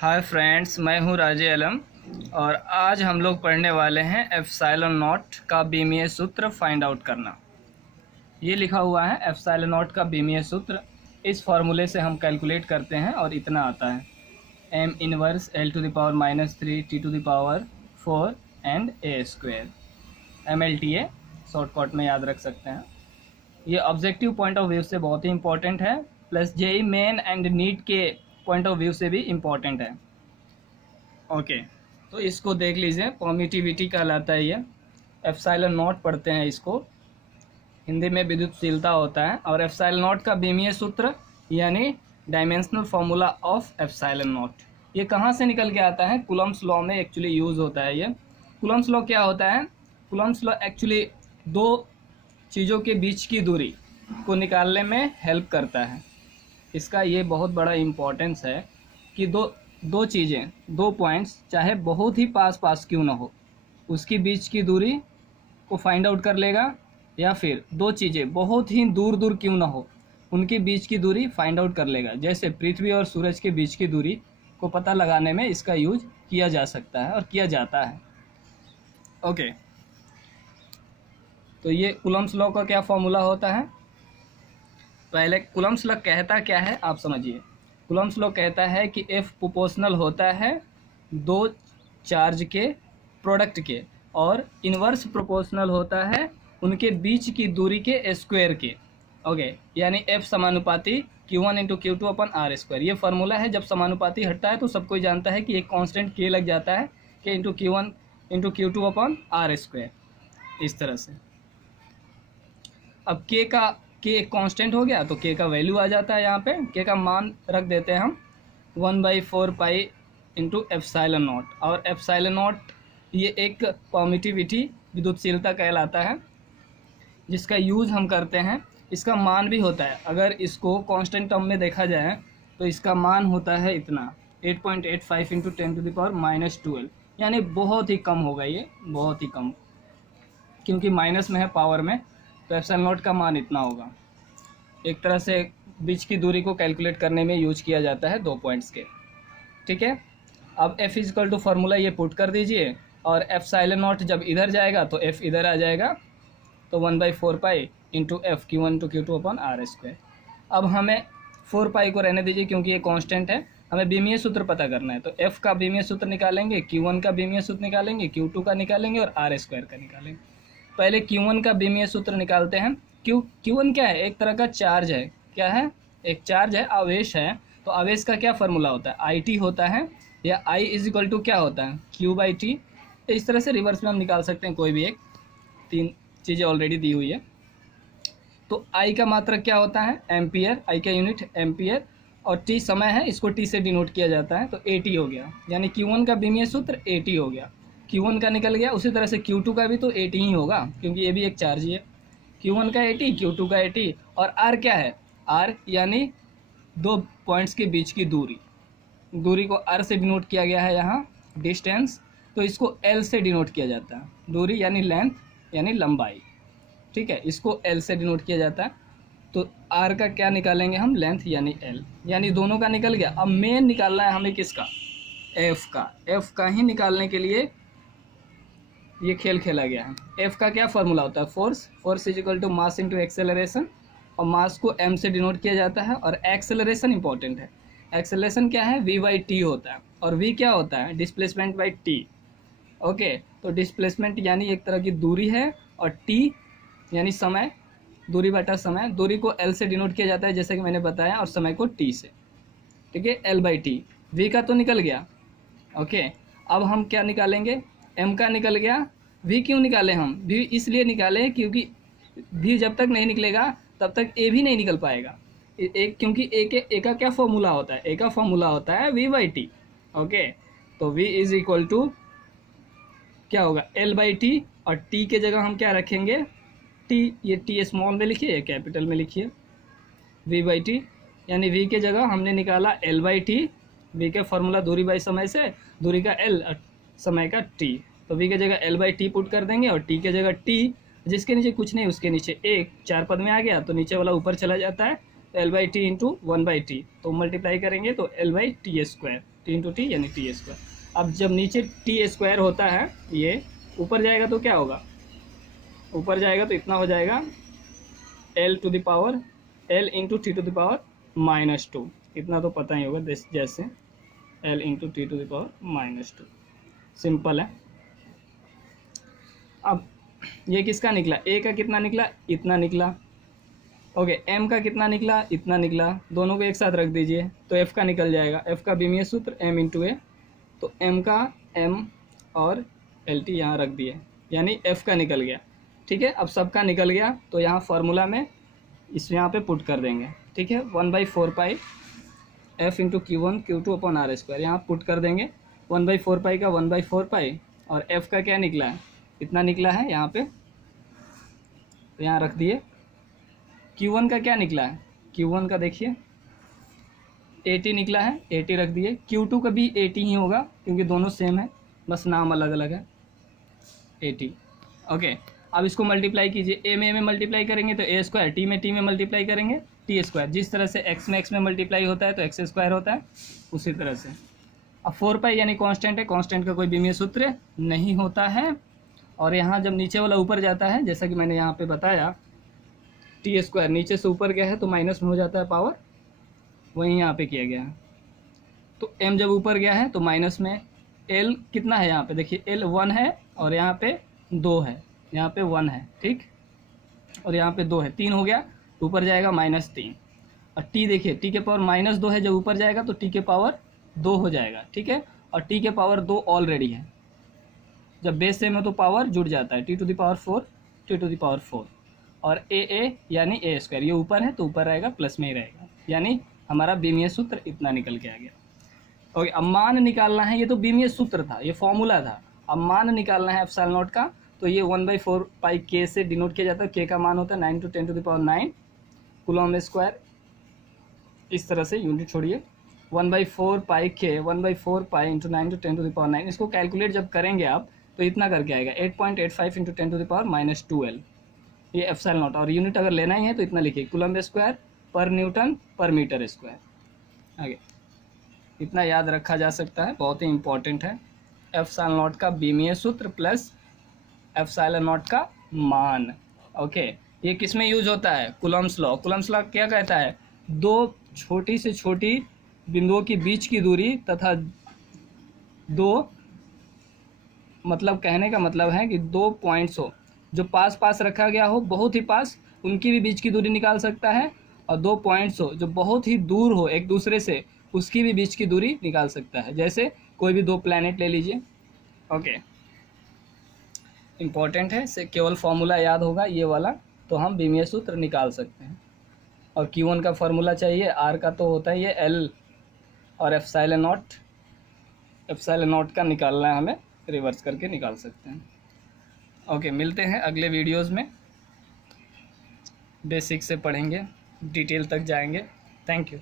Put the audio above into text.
Hi friends, मैं हूं राजे आलम और आज हम लोग पढ़ने वाले हैं एप्सिलॉन नॉट का बीमीय सूत्र फाइंड आउट करना। ये लिखा हुआ है एप्सिलॉन नॉट का बीमीय सूत्र। इस फार्मूले से हम कैलकुलेट करते हैं और इतना आता है m inverse l⁻³ t⁻⁴ and a² MLTA shortcut में याद रख सकते हैं। ये ऑब्जेक्टिव पॉइंट ऑफ व्यू से बहुत ही इंपॉर्टेंट है, plus JEE Main and NEET के पॉइंट ऑफ व्यू से भी इम्पॉर्टेंट है। ओके, तो इसको देख लीजिए, परमिटिविटी कहलाता है ये। एप्सिलॉन नॉट पढ़ते हैं इसको, हिंदी में विद्युतशीलता होता है। और एप्सिलॉन नॉट का बीमीय सूत्र यानी dimensional formula of epsilon not, ये कहाँ से निकल के आता है? कूलम्ब्स लॉ में एक्चुअली यूज़ होता है ये। कूलम्ब्स लॉ क्या होता है? कूलम्ब्स लॉ एक्चुअली दो चीज़ों के बीच की दूरी को निकालने में हेल्प करता है। इसका ये बहुत बड़ा इम्पोर्टेंस है कि दो चीज़ें, दो पॉइंट्स चाहे बहुत ही पास क्यों ना हो, उसकी बीच की दूरी को फाइंड आउट कर लेगा, या फिर दो चीज़ें बहुत ही दूर क्यों ना हो, उनके बीच की दूरी फाइंड आउट कर लेगा। जैसे पृथ्वी और सूरज के बीच की दूरी को पता लगाने में इसका यूज किया जा सकता है और किया जाता है। ओके, तो ये कूलम्ब्स लॉ का क्या फॉर्मूला होता है? पहले कूलम्ब्स लॉ कहता क्या है आप समझिए। कूलम्ब्स लॉ कहता है कि F प्रोपोर्शनल होता है दो चार्ज के प्रोडक्ट के, और इन्वर्स प्रोपोर्शनल होता है उनके बीच की दूरी के स्क्वायर के। ओके, यानी F समानुपाती Q1 × Q2/r²। ये फार्मूला है। जब समानुपाती हटता है तो सब कोई जानता है कि एक कांस्टेंट K लग जाता है, K × Q1 × Q2/r²। इस तरह से अब K एक कांस्टेंट हो गया तो K का वैल्यू आ जाता है। यहाँ पे K का मान रख देते हैं हम 1/4 पाई × एप्सिलॉन नॉट। और एप्सिलॉन नॉट ये एक परमिटिविटी विद्युतशीलता कहलाता है, जिसका यूज़ हम करते हैं। इसका मान भी होता है, अगर इसको कांस्टेंट टर्म में देखा जाए तो इसका मान होता है इतना 8.85 × 10⁻⁻12, यानी बहुत ही कम होगा ये, बहुत ही कम, क्योंकि माइनस में है पावर में, तो एप्सिलॉन नॉट का मान इतना होगा। एक तरह से बीच की दूरी को कैलकुलेट करने में यूज किया जाता है दो पॉइंट्स के। ठीक है, अब F = फार्मूला ये पुट कर दीजिए, और एप्सिलॉन नॉट जब इधर जाएगा तो F इधर आ जाएगा, तो 1/4 पाई × F Q1 × Q2/r²। अब हमें 4 पाई को रहने दीजिए क्योंकि ये कांस्टेंट है। हमें बीमीय सूत्र पता करना है, तो F का बीमीय सूत्र निकालेंगे, Q1 का बीमीय सूत्र निकालेंगे, Q2 का निकालेंगे और r² का निकालेंगे। पहले Q1 का बीमीय सूत्र निकालते हैं। Q1 क्या है? एक तरह का चार्ज है। क्या है? एक चार्ज है, आवेश है। तो आवेश का क्या फार्मूला होता है? IT होता है, या I = क्या होता है? Q/T। तो इस तरह से रिवर्स में हम निकाल सकते हैं कोई भी एक, तीन चीज़ें ऑलरेडी दी हुई है। तो I का मात्रक क्या होता है? एम्पियर। I का यूनिट एम्पियर, और T समय है, इसको T से डिनोट किया जाता है, तो AT हो गया। यानी Q1 का बीमीय सूत्र AT हो गया। Q1 का निकल गया। उसी तरह से Q2 का भी तो AT ही होगा, क्योंकि ये भी एक चार्ज ही है। Q1 का AT, Q2 का AT, और R क्या है? R यानी दो पॉइंट्स के बीच की दूरी को R से डिनोट किया गया है यहाँ, डिस्टेंस, तो इसको L से डिनोट किया जाता है। दूरी यानी लेंथ, यानी लंबाई। ठीक है, इसको L से डिनोट किया जाता है। तो R का क्या निकालेंगे हम? लेंथ यानी L, यानी दोनों का निकल गया। अब मेन निकालना है हमें किसका? F का। F का ही निकालने के लिए ये खेल खेला गया है। F का क्या फार्मूला होता है? फोर्स = मास × एक्सेलरेशन, और मास को m से डिनोट किया जाता है, और एक्सेलरेशन इंपॉर्टेंट है। एक्सेलरेशन क्या है? v/t होता है, और v क्या होता है? Displacement by t। ओके, तो डिस्प्लेसमेंट यानी एक तरह की दूरी है, और t यानी समय, दूरी बटा समय। दूरी को L से डिनोट किया जाता है जैसे कि मैंने बताया, और समय को t से। ठीक है, L/t। v का तो निकल गया। ओके, अब हम क्या निकालेंगे? m का निकल गया। v क्यों निकाले हम? v इसलिए निकाले क्योंकि v जब तक नहीं निकलेगा तब तक a भी नहीं निकल पाएगा। क्योंकि a का क्या फॉर्मूला होता है? a का फॉर्मूला होता है v/t। ओके, तो v = क्या होगा? L/t, और t के जगह हम क्या रखेंगे? t, ये t स्मॉल में लिखिए, ये कैपिटल में लिखिए, v/t। यानी v के जगह हमने निकाला L/t। v के फॉर्मूला दूरी बाई समय से, दूरी का L और समय का t, तो v के जगह L/t पुट कर देंगे, और t के जगह t, जिसके नीचे कुछ नहीं उसके नीचे 1, 4 पद में आ गया, तो नीचे वाला ऊपर चला जाता है, L by T into 1/t, तो मल्टीप्लाई करेंगे तो L by T square, T into T यानी टी स्क्वायर। अब जब नीचे टी स्क्वायर होता है, ये ऊपर जाएगा तो क्या होगा, ऊपर जाएगा तो इतना हो जाएगा L to the power L into T to the power -2, इतना तो पता ही होगा जैसे L into T to the power -2, simple है। अब ये किसका निकला, ए का कितना निकला, इतना निकला। ओके, एम का कितना निकला, इतना निकला। दोनों को एक साथ रख दीजिए तो एफ का निकल जाएगा। एफ का बीमीय सूत्र एम इंटू ए, तो एम का एम और एल टी यहाँ रख दिए, यानी एफ का निकल गया। ठीक है, अब सबका निकल गया तो यहाँ फार्मूला में इस यहाँ पे पुट कर देंगे। ठीक है, 1/4 pi F into Q1 Q2 upon R square, यहाँ पुट कर देंगे। 1/4 पाई का 1/4 पाई और एफ का क्या निकला है, इतना निकला है यहाँ पे, तो यहाँ रख दिए। Q1 का क्या निकला है, Q1 का देखिए 80 निकला है, 80 रख दिए। Q2 का भी 80 ही होगा क्योंकि दोनों सेम है, बस नाम अलग अलग है, 80। ओके, अब इसको मल्टीप्लाई कीजिए, ए में मल्टीप्लाई करेंगे तो ए स्क्वायर, टी में मल्टीप्लाई करेंगे टी स्क्वायर। जिस तरह से एक्स में मल्टीप्लाई होता है तो एक्स स्क्वायर होता है, उसी तरह से। अब 4 पाई यानी कांस्टेंट है, कांस्टेंट का कोई बीमीय सूत्र नहीं होता है। और यहाँ जब नीचे वाला ऊपर जाता है, जैसा कि मैंने यहाँ पे बताया, टी स्क्वायर नीचे से ऊपर गया है तो माइनस में हो जाता है पावर, वहीं यहाँ पे किया गया है। तो एम जब ऊपर गया है तो माइनस में, एल कितना है यहाँ पे देखिए, एल 1 है और यहाँ पे 2 है, यहाँ पे 1 है, ठीक, और यहाँ पे 2 है, 3 हो गया, ऊपर जाएगा -3। और टी देखिए, टी के पावर -2 है, जब ऊपर जाएगा तो टी के पावर 2 हो जाएगा। ठीक है, और टी के पावर 2 ऑलरेडी है, जब बेस सेम है तो पावर जुड़ जाता है, T to the power 4 T to the power 4। और ए यानी ए स्क्वायर, ये ऊपर है तो ऊपर रहेगा, प्लस में ही रहेगा, यानी हमारा बीमीय सूत्र इतना निकल के आ गया। ओके, अब मान निकालना है, ये तो बीमीय सूत्र था, ये फॉर्मूला था। अब मान निकालना है एप्सिलॉन नॉट का, तो ये 1/4 पाई के से डिनोट किया जाता है। के का मान होता है 9 × 10⁹ कूलम स्क्वायर, इस तरह से यूनिट छोड़िए। 1/4 पाई के 1/4 पाई इंटू 9 × 10⁹, इसको कैलकुलेट जब करेंगे आप तो इतना करके आएगा 8.85 × 10⁻²L, ये एप्सिलॉन नॉट। और यूनिट अगर लेना ही है तो इतना लिखिए, कूलम स्क्वायर पर न्यूटन पर मीटर स्क्वायर। आगे इतना याद रखा जा सकता है, बहुत ही इंपॉर्टेंट है। एप्सिलॉन नॉट का बीमीय सूत्र प्लस एप्सिलॉन नॉट का मान। ओके, ये किस में यूज होता है, कूलम्स लॉ। कूलम्स लॉ क्या कहता है, दो छोटी से छोटी बिंदुओं के बीच की दूरी तथा दो, मतलब कहने का मतलब है कि 2 पॉइंट्स हो जो पास पास रखा गया हो, बहुत ही पास, उनकी भी बीच की दूरी निकाल सकता है। और 2 पॉइंट्स हो जो बहुत ही दूर हो एक दूसरे से, उसकी भी बीच की दूरी निकाल सकता है। जैसे कोई भी 2 प्लैनेट ले लीजिए। ओके, इम्पॉर्टेंट है, से केवल फॉर्मूला याद होगा ये वाला तो हम बीमीय सूत्र निकाल सकते हैं। और Q1 का फॉर्मूला चाहिए, R का तो होता ही है L, और एप्सिलॉन नॉट का निकालना है हमें, रिवर्स करके निकाल सकते हैं। ओके, मिलते हैं अगले वीडियोज़ में, बेसिक से पढ़ेंगे, डिटेल तक जाएंगे। Thank you.